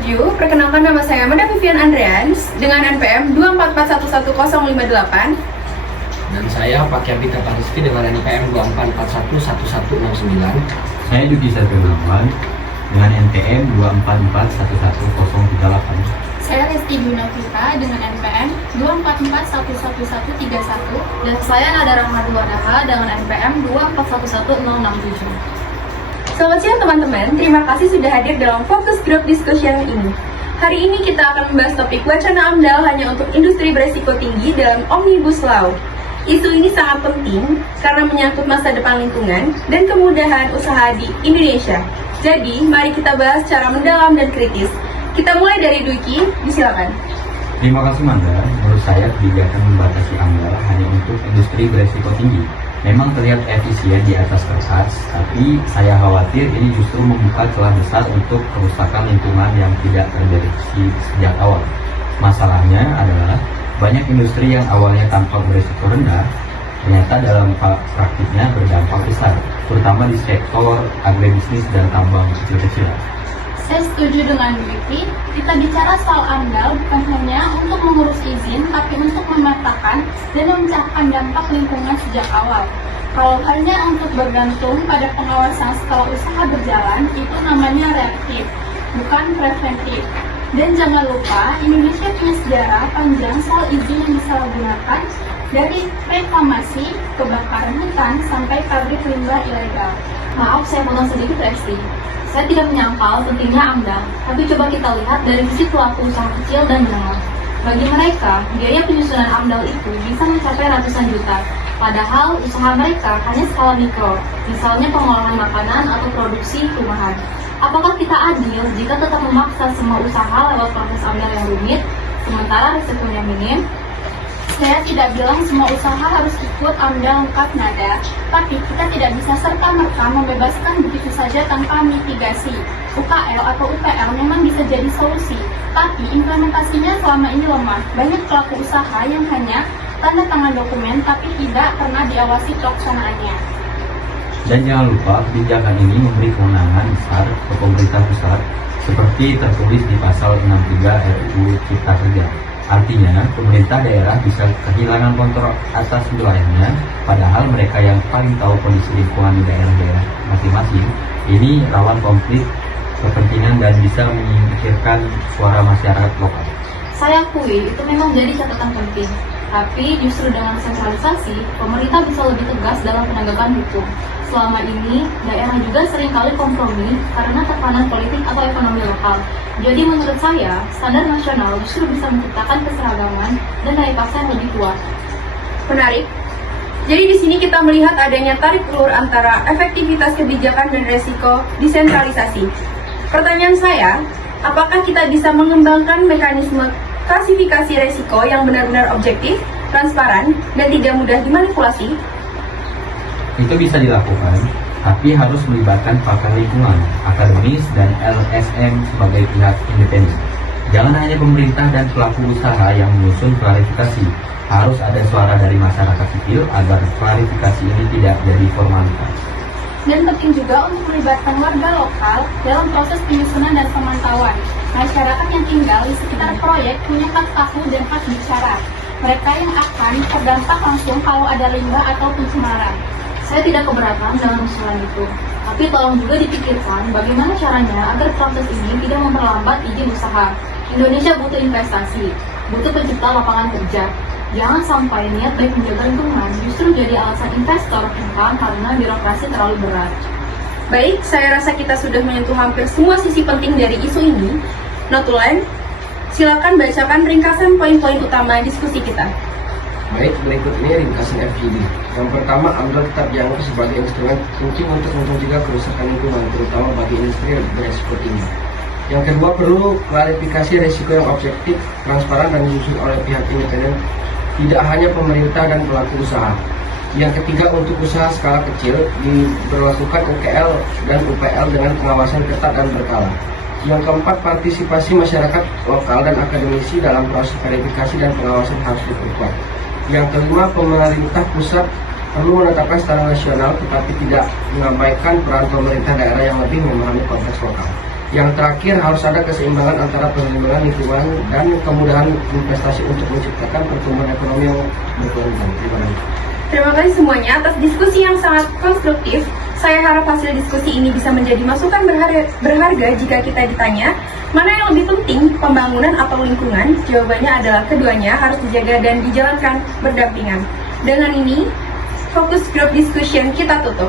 7. Perkenalkan, nama saya Amanda Vivian Andreans dengan NPM 244111058. Dan saya Pak Kyabita Pariski dengan NPM 244111169. Saya Dugi Satrio dengan NPM 2441138. Saya Resti Gunavita dengan NPM 2441131. Dan saya Nada Rahmatuwadaha dengan NPM 2411067. Selamat siang teman-teman, terima kasih sudah hadir dalam Focus Group Discussion ini. Hari ini kita akan membahas topik wacana AMDAL hanya untuk industri beresiko tinggi dalam Omnibus Law. Isu ini sangat penting karena menyangkut masa depan lingkungan dan kemudahan usaha di Indonesia. Jadi, mari kita bahas secara mendalam dan kritis. Kita mulai dari Duki, disilakan. Terima kasih Manda. Menurut saya kebijakan membatasi AMDAL hanya untuk industri beresiko tinggi memang terlihat efisien di atas kertas, tapi saya khawatir ini justru membuka celah besar untuk kerusakan lingkungan yang tidak terdeteksi sejak awal. Masalahnya adalah banyak industri yang awalnya tampak beresiko rendah ternyata dalam praktiknya berdampak besar, terutama di sektor agribisnis dan tambang kecil-kecilan. Saya setuju dengan Wiki. Kita bicara soal AMDAL bukan hanya untuk mengurus izin, tapi untuk memetakan dan memecahkan dampak lingkungan sejak awal. Kalau hanya untuk bergantung pada pengawasan setelah usaha berjalan, itu namanya reaktif, bukan preventif. Dan jangan lupa, Indonesia punya sejarah panjang soal izin yang disalahgunakan, dari reklamasi, kebakaran hutan, sampai pabrik limbah ilegal. Maaf, saya potong sedikit, Resti. Saya tidak menyangkal pentingnya AMDAL, tapi coba kita lihat dari sisi pelaku usaha kecil dan menengah. Bagi mereka, biaya penyusunan AMDAL itu bisa mencapai ratusan juta, padahal usaha mereka hanya skala mikro, misalnya pengolahan makanan atau produksi rumahan. Apakah kita adil jika tetap memaksa semua usaha lewat proses AMDAL yang rumit, sementara risikonya minim? Saya tidak bilang semua usaha harus ikut AMDAL lengkap Nada, tapi kita tidak bisa serta-merta membebaskan begitu saja tanpa mitigasi. UKL atau UPL memang bisa jadi solusi, tapi implementasinya selama ini lemah. Banyak pelaku usaha yang hanya tanda tangan dokumen tapi tidak pernah diawasi pelaksanaannya. Dan jangan lupa kebijakan ini memberi kewenangan besar ke pemerintah pusat seperti tertulis di pasal 63 RUU Cipta Kerja. Artinya, pemerintah daerah bisa kehilangan kontrol atas wilayahnya, padahal mereka yang paling tahu kondisi lingkungan di daerah-daerah masing-masing ini rawan konflik kepentingan dan bisa menyingkirkan suara masyarakat lokal. Saya akui itu memang jadi catatan penting, tapi justru dengan sentralisasi, pemerintah bisa lebih tegas dalam penegakan hukum. Selama ini, daerah juga seringkali kompromi karena tekanan politik atau ekonomi lokal. Jadi menurut saya, standar nasional justru bisa menciptakan keseragaman dan daya paksa yang lebih kuat. Menarik. Jadi di sini kita melihat adanya tarik ulur antara efektivitas kebijakan dan resiko desentralisasi. Pertanyaan saya, apakah kita bisa mengembangkan mekanisme klasifikasi resiko yang benar-benar objektif, transparan, dan tidak mudah dimanipulasi? Itu bisa dilakukan, tapi harus melibatkan pakar lingkungan, akademis, dan LSM sebagai pihak independen. Jangan hanya pemerintah dan pelaku usaha yang menyusun klarifikasi. Harus ada suara dari masyarakat sipil agar klarifikasi ini tidak jadi formalitas. Dan penting juga untuk melibatkan warga lokal dalam proses penyusunan dan pemantauan. Masyarakat yang tinggal di sekitar proyek punya hak tahu dan hak bicara. Mereka yang akan terdampak langsung kalau ada limbah atau pencemaran. Saya tidak keberatan dengan usulan itu, tapi tolong juga dipikirkan bagaimana caranya agar proses ini tidak memperlambat izin usaha. Indonesia butuh investasi, butuh pencipta lapangan kerja. Jangan sampai niat baik menjaga lingkungan justru jadi alasan investor hengkang karena birokrasi terlalu berat. Baik, saya rasa kita sudah menyentuh hampir semua sisi penting dari isu ini. Notulen, silakan bacakan ringkasan poin-poin utama diskusi kita. Baik, berikut ini ringkasan FGD. Yang pertama, AMDAL tetap dianggap sebagai instrumen kunci untuk mencegah kerusakan lingkungan, terutama bagi industri beresiko tinggi. Yang kedua, perlu klarifikasi resiko yang objektif, transparan, dan disusun oleh pihak independen, tidak hanya pemerintah dan pelaku usaha. Yang ketiga, untuk usaha skala kecil, diberlakukan UKL dan UPL dengan pengawasan ketat dan berkala. Yang keempat, partisipasi masyarakat lokal dan akademisi dalam proses verifikasi dan pengawasan harus diperkuat. Yang kelima, pemerintah pusat perlu menetapkan standar nasional tetapi tidak mengabaikan peran pemerintah daerah yang lebih memahami konteks lokal. Yang terakhir, harus ada keseimbangan antara perlindungan lingkungan dan kemudahan investasi untuk menciptakan pertumbuhan ekonomi yang berkelanjutan. Terima kasih. Terima kasih semuanya atas diskusi yang sangat konstruktif. Saya harap hasil diskusi ini bisa menjadi masukan berharga jika kita ditanya, mana yang lebih penting, pembangunan atau lingkungan? Jawabannya adalah keduanya harus dijaga dan dijalankan berdampingan. Dengan ini, fokus group discussion kita tutup.